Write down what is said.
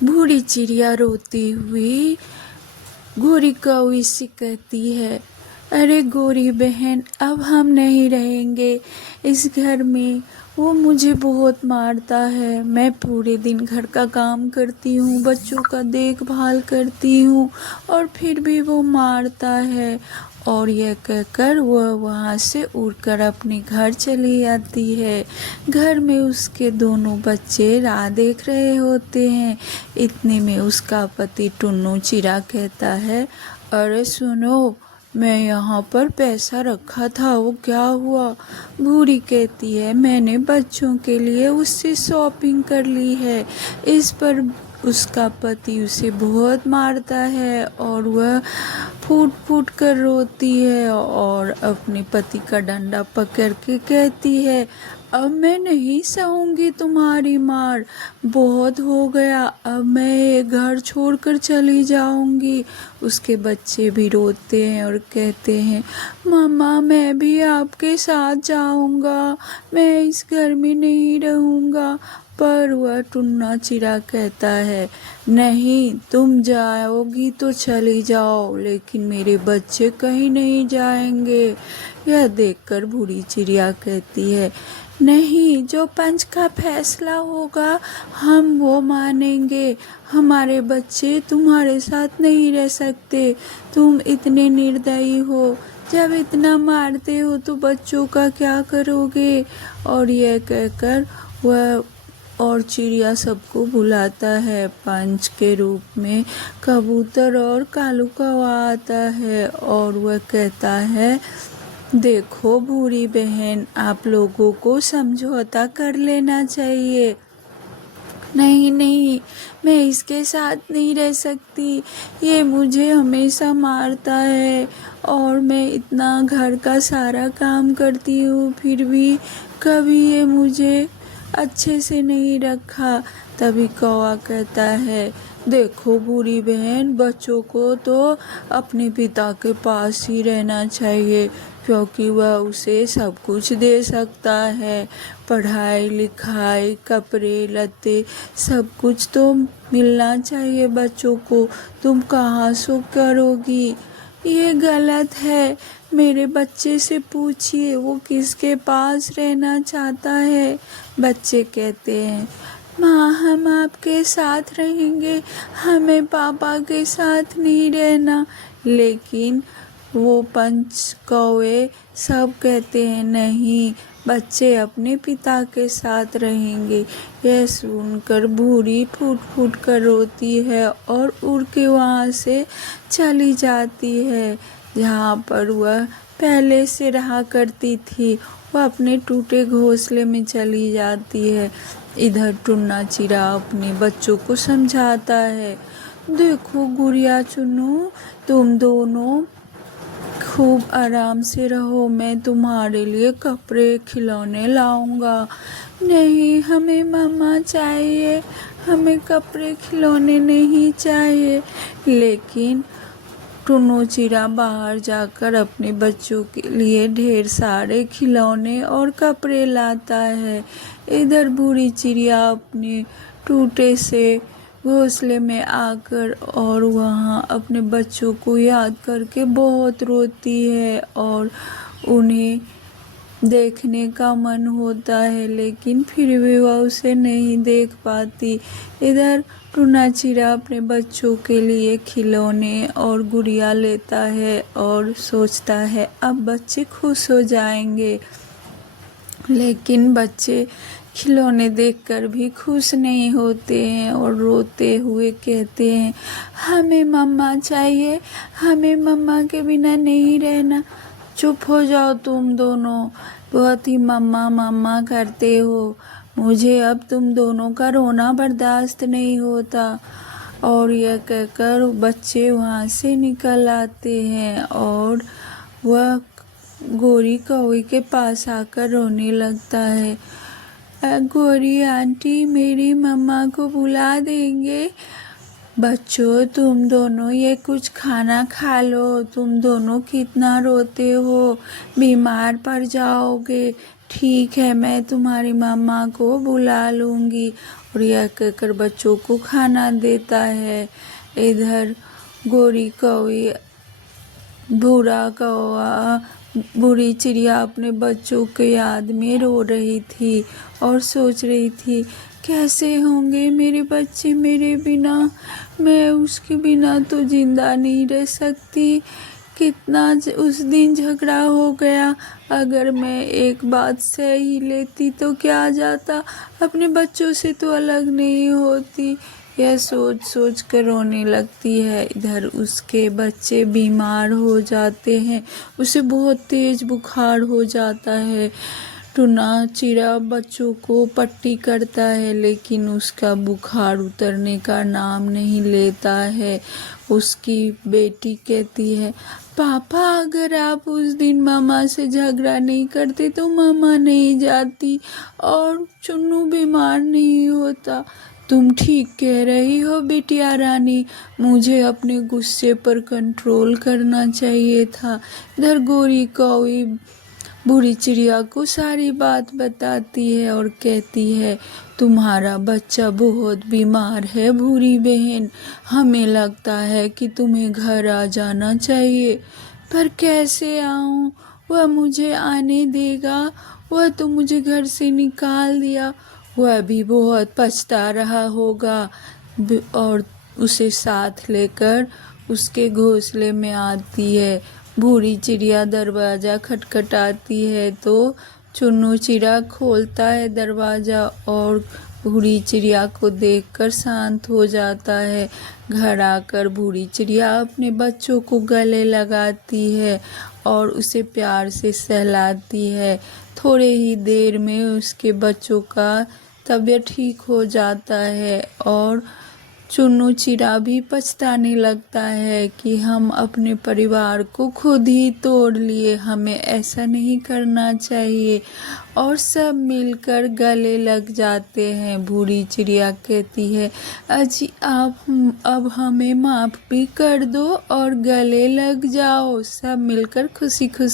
बूढ़ी चिड़िया रोती हुई गोरी कौवी से कहती है, अरे गोरी बहन, अब हम नहीं रहेंगे इस घर में। वो मुझे बहुत मारता है। मैं पूरे दिन घर का काम करती हूँ, बच्चों का देखभाल करती हूँ, और फिर भी वो मारता है। और यह कहकर वह वहाँ से उड़कर अपने घर चली जाती है। घर में उसके दोनों बच्चे राह देख रहे होते हैं। इतने में उसका पति टुन्नू चिड़ा कहता है, अरे सुनो, मैं यहाँ पर पैसा रखा था, वो क्या हुआ? बूढ़ी कहती है, मैंने बच्चों के लिए उससे शॉपिंग कर ली है। इस पर उसका पति उसे बहुत मारता है और वह फूट फूट कर रोती है और अपने पति का डंडा पकड़ के कहती है, अब मैं नहीं सहूंगी तुम्हारी मार, बहुत हो गया, अब मैं ये घर छोड़कर चली जाऊंगी। उसके बच्चे भी रोते हैं और कहते हैं, मम्मा मैं भी आपके साथ जाऊंगा, मैं इस घर में नहीं रहूंगा। पर वह टुन्ना चिड़ा कहता है, नहीं, तुम जाओगी तो चली जाओ, लेकिन मेरे बच्चे कहीं नहीं जाएंगे। यह देखकर बूढ़ी चिड़िया कहती है, नहीं, जो पंच का फैसला होगा हम वो मानेंगे। हमारे बच्चे तुम्हारे साथ नहीं रह सकते। तुम इतने निर्दयी हो, जब इतना मारते हो तो बच्चों का क्या करोगे? और यह कहकर वह और चिड़िया सबको बुलाता है। पंच के रूप में कबूतर और कालू कौवा आता है और वह कहता है, देखो बूढ़ी बहन, आप लोगों को समझौता कर लेना चाहिए। नहीं नहीं, मैं इसके साथ नहीं रह सकती, ये मुझे हमेशा मारता है और मैं इतना घर का सारा काम करती हूँ, फिर भी कभी ये मुझे अच्छे से नहीं रखा। तभी कौवा कहता है, देखो बूढ़ी बहन, बच्चों को तो अपने पिता के पास ही रहना चाहिए, क्योंकि वह उसे सब कुछ दे सकता है। पढ़ाई लिखाई, कपड़े लत्ते, सब कुछ तो मिलना चाहिए बच्चों को। तुम कहाँ सो करोगी? ये गलत है। मेरे बच्चे से पूछिए वो किसके पास रहना चाहता है। बच्चे कहते हैं, माँ हम आपके साथ रहेंगे, हमें पापा के साथ नहीं रहना। लेकिन वो पंच कौवे सब कहते हैं, नहीं, बच्चे अपने पिता के साथ रहेंगे। यह सुनकर बूढ़ी फूट फूट कर रोती है और उड़ के वहाँ से चली जाती है जहाँ पर वह पहले से रहा करती थी। वह अपने टूटे घोंसले में चली जाती है। इधर टुन्ना चिड़ा अपने बच्चों को समझाता है, देखो गुड़िया चुन्नू, तुम दोनों खूब आराम से रहो, मैं तुम्हारे लिए कपड़े खिलौने लाऊंगा। नहीं, हमें मम्मा चाहिए, हमें कपड़े खिलौने नहीं चाहिए। लेकिन टुन्नू चिड़ा बाहर जाकर अपने बच्चों के लिए ढेर सारे खिलौने और कपड़े लाता है। इधर बूढ़ी चिड़िया अपने टूटे से घोंसले में आकर और वहाँ अपने बच्चों को याद करके बहुत रोती है और उन्हें देखने का मन होता है, लेकिन फिर भी वह उसे नहीं देख पाती। इधर टुन्ना चिड़ा अपने बच्चों के लिए खिलौने और गुड़िया लेता है और सोचता है अब बच्चे खुश हो जाएंगे। लेकिन बच्चे खिलौने देखकर भी खुश नहीं होते हैं और रोते हुए कहते हैं, हमें मम्मा चाहिए, हमें मम्मा के बिना नहीं रहना। चुप हो जाओ तुम दोनों, बहुत ही मम्मा मम्मा करते हो, मुझे अब तुम दोनों का रोना बर्दाश्त नहीं होता। और यह कहकर बच्चे वहाँ से निकल आते हैं और वह गोरी कौवे के पास आकर रोने लगता है, गोरी आंटी, मेरी मम्मा को बुला देंगे? बच्चों, तुम दोनों ये कुछ खाना खा लो, तुम दोनों कितना रोते हो, बीमार पड़ जाओगे। ठीक है, मैं तुम्हारी मम्मा को बुला लूँगी। और यह कहकर बच्चों को खाना देता है। इधर गोरी कौवी, भूरा कौवा, बूढ़ी चिड़िया अपने बच्चों के याद में रो रही थी और सोच रही थी, कैसे होंगे मेरे बच्चे मेरे बिना, मैं उसके बिना तो जिंदा नहीं रह सकती। कितना उस दिन झगड़ा हो गया, अगर मैं एक बात सह ही लेती तो क्या जाता, अपने बच्चों से तो अलग नहीं होती। यह सोच सोच कर रोने लगती है। इधर उसके बच्चे बीमार हो जाते हैं, उसे बहुत तेज बुखार हो जाता है। टूना चिड़ा बच्चों को पट्टी करता है, लेकिन उसका बुखार उतरने का नाम नहीं लेता है। उसकी बेटी कहती है, पापा अगर आप उस दिन मामा से झगड़ा नहीं करते तो मामा नहीं जाती और चुन्नू बीमार नहीं होता। तुम ठीक कह रही हो बिटिया रानी, मुझे अपने गुस्से पर कंट्रोल करना चाहिए था। इधर गोरी कौवी बूढ़ी चिड़िया को सारी बात बताती है और कहती है, तुम्हारा बच्चा बहुत बीमार है भूरी बहन, हमें लगता है कि तुम्हें घर आ जाना चाहिए। पर कैसे आऊँ, वह मुझे आने देगा, वह तो मुझे घर से निकाल दिया, वह भी बहुत पछता रहा होगा। और उसे साथ लेकर उसके घोंसले में आती है। बूढ़ी चिड़िया दरवाज़ा खटखटाती है तो चुन्नू चिड़ा खोलता है दरवाज़ा और बूढ़ी चिड़िया को देखकर शांत हो जाता है। घर आकर बूढ़ी चिड़िया अपने बच्चों को गले लगाती है और उसे प्यार से सहलाती है। थोड़े ही देर में उसके बच्चों का तबीयत ठीक हो जाता है और चुन्नू चिड़ा भी पछताने लगता है कि हम अपने परिवार को खुद ही तोड़ लिए, हमें ऐसा नहीं करना चाहिए। और सब मिलकर गले लग जाते हैं। बूढ़ी चिड़िया कहती है, अजी आप अब हमें माफ़ भी कर दो और गले लग जाओ। सब मिलकर खुशी खुशी